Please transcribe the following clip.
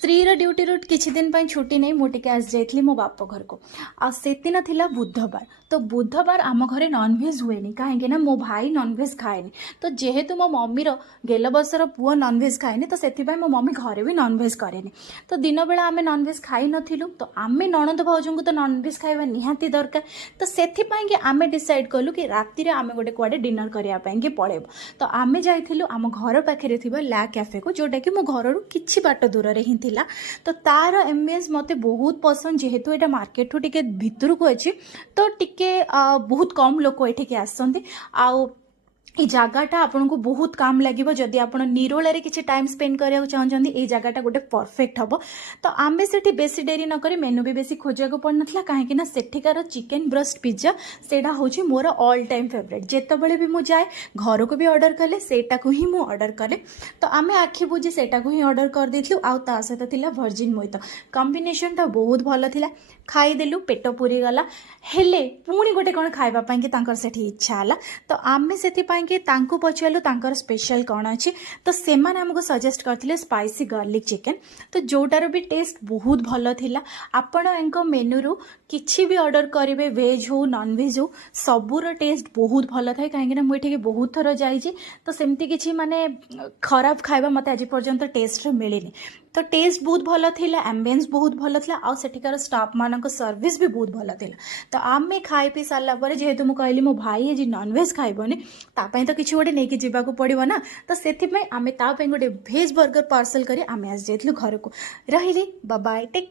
स्त्री ड्यूटी रू किछि दिन पई छुट्टी नहीं मुझे आज जाइली मो बाप घर को से दिन थिला बुधवार तो बुधवार आम घरे नॉनवेज हुएनी कहीं ना मो भाई नॉनवेज खाएनी तो जेहेतु मो मम्मीर गेल बर्षर पुओ नॉनवेज खाएनी तो से मो मम्मी घरे भी नॉनवेज करेनी तो दिन बेला आम नॉनवेज खाई नथिलु तो आम ननद भाउज को तो नॉनवेज खाइबा निहाती दरकार तो से आम डिसाइड कलु कि राति रे आम गोटे कुआडे डिनर करने पड़ेब तो आम जाइलु आम घर पाखे ला कैफे को जोटा कि मो घर किछि बाट दूर रे ही थिला तो तार एम्बियंस मते बहुत पसंद जेहेतु एटा मार्केट ठू टिके भितर को अच्छी तो टिके बहुत कम लोक एठिके आसंती आउ ये जगहटा आपन को बहुत काम लगे जदि आप निरोल किसी टाइम स्पेंड करा चाहते ये जगहटा गोटे परफेक्ट हम तो आम से बेसी डेरी नक मेनू भी बेसी खोजा पड़ना कहीं सेठिकार चिकेन ब्रस्ट पिज्जा सेटा हूँ मोर ऑल टाइम फेवरेट जितेबाला भी मुझे घर को भी ऑर्डर कले सेटा को ही मुझे ऑर्डर कले तो आम आखि बुझी सेटा को ही ऑर्डर कर देलु आ सहित थिला वर्जिन मोहित कॉम्बिनेशनटा बहुत भल थिला खाईदेलु पेट पूरी गला हेले पुणी गोटे कौन खावाई सेठी इच्छा है तो आम से कि तांको पचारू तांकर स्पेशल कौन अच्छी तो सेमाने हमको सजेस्ट करथिले स्पाइसी गार्लिक चिकेन तो जोटार भी टेस्ट बहुत भल थिला आपण एंको मेनू रु किछि भी ऑर्डर करेंगे वेज हो नॉन वेज हो सबूर टेस्ट बहुत भल थाए कहीं मुझे बहुत थर जाइए तो सेमती किछि माने खराब खाइबा मते आज पर्यंत टेस्ट मिलनी तो टेस्ट बहुत भल थिला एम्बियंस बहुत भल थिला आ सेठिकार स्टाफ मानक सर्विस भी बहुत भल थिला तो आमे खाई पी सारा पर जेहेतु मु कहली मो भाई आज नॉनवेज खाइबनी तापाई तो किछि गोटे नेकी जीवाकू पड़िबो ना तो सेथि में आमे तापाई गोटे भेज बर्गर पार्सल करी आमे आज जाइतलु घर को रहिली बाय बाय टेक